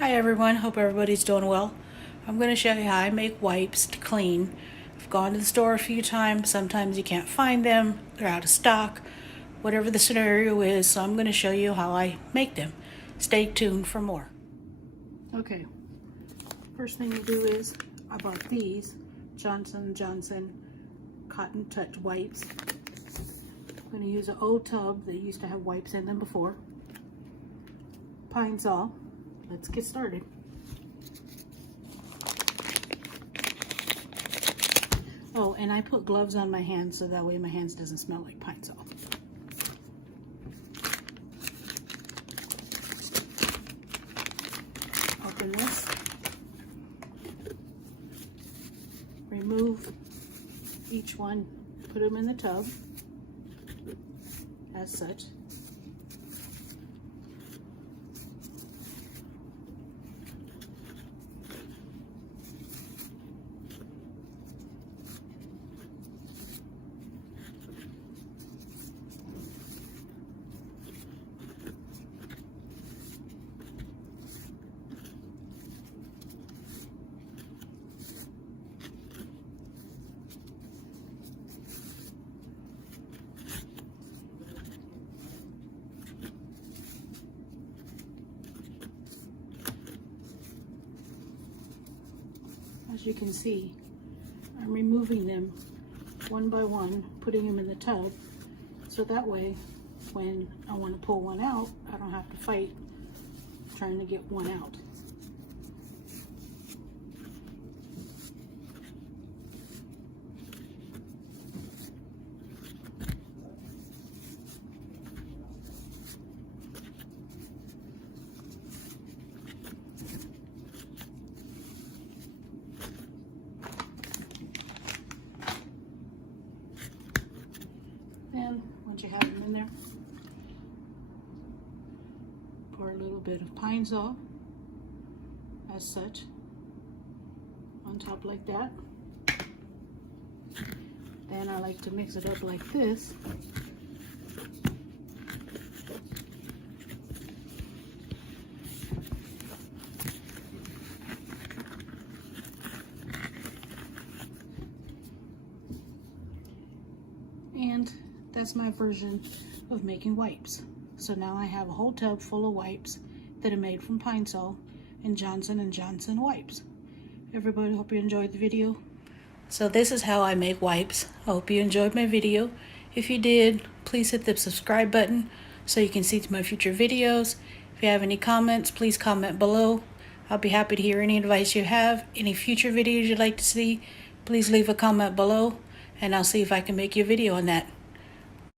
Hi everyone, hope everybody's doing well. I'm going to show you how I make wipes to clean. I've gone to the store a few times, sometimes you can't find them, they're out of stock, whatever the scenario is, so I'm going to show you how I make them. Stay tuned for more. Okay, first thing you do is, I bought these Johnson & Johnson Cotton Touch wipes. I'm going to use an old tub that used to have wipes in them before. Pinesol. Let's get started. Oh, and I put gloves on my hands so that way my hands doesn't smell like Pinesol. Open this. Remove each one, put them in the tub as such. As you can see, I'm removing them one by one, putting them in the tub, so that way when I want to pull one out, I don't have to fight trying to get one out. And once you have them in there, pour a little bit of Pinesol as such on top like that. Then I like to mix it up like this. And that's my version of making wipes. So now I have a whole tub full of wipes that are made from Pinesol and Johnson & Johnson wipes. Everybody, hope you enjoyed the video. So this is how I make wipes. I hope you enjoyed my video. If you did, please hit the subscribe button so you can see my future videos. If you have any comments, please comment below. I'll be happy to hear any advice you have. Any future videos you'd like to see, please leave a comment below and I'll see if I can make you a video on that.